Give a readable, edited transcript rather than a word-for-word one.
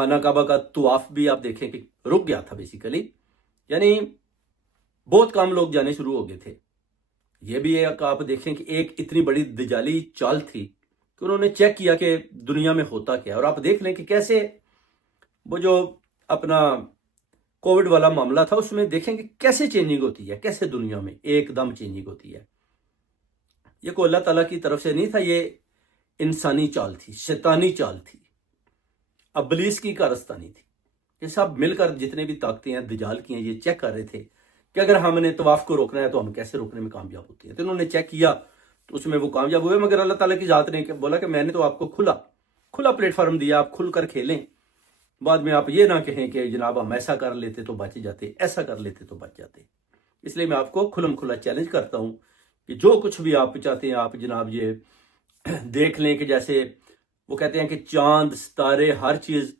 خانہ کعبہ کا طواف بھی آپ دیکھیں کہ رک گیا تھا بیسیکلی، یعنی بہت کم لوگ جانے شروع ہو گئے تھے۔ یہ بھی ایک آپ دیکھیں کہ ایک اتنی بڑی دجالی چال تھی کہ انہوں نے چیک کیا کہ دنیا میں ہوتا کیا، اور آپ دیکھ لیں کہ کیسے وہ جو اپنا کووڈ والا معاملہ تھا اس میں دیکھیں کہ کیسے چینجنگ ہوتی ہے، کیسے دنیا میں ایک دم چینجنگ ہوتی ہے۔ یہ کوئی اللہ تعالیٰ کی طرف سے نہیں تھا، یہ انسانی چال تھی، شیطانی چال تھی، ابلیس کی کارستانی تھی۔ یہ سب مل کر جتنے بھی طاقتیں ہیں دجال کی ہیں، یہ چیک کر رہے تھے کہ اگر ہم نے طواف کو روکنا ہے تو ہم کیسے روکنے میں کامیاب ہوتے ہیں۔ تو انہوں نے چیک کیا تو اس میں وہ کامیاب ہوئے، مگر اللہ تعالیٰ کی ذات نے بولا کہ میں نے تو آپ کو کھلا پلیٹ فارم دیا، آپ کھل کر کھیلیں، بعد میں آپ یہ نہ کہیں کہ جناب ہم ایسا کر لیتے تو بچ جاتے، ایسا کر لیتے تو بچ جاتے۔ اس لیے میں آپ کو کھلم کھلا چیلنج کرتا ہوں کہ جو کچھ بھی آپ چاہتے ہیں آپ جناب یہ دیکھ لیں کہ جیسے وہ کہتے ہیں کہ چاند ستارے ہر چیز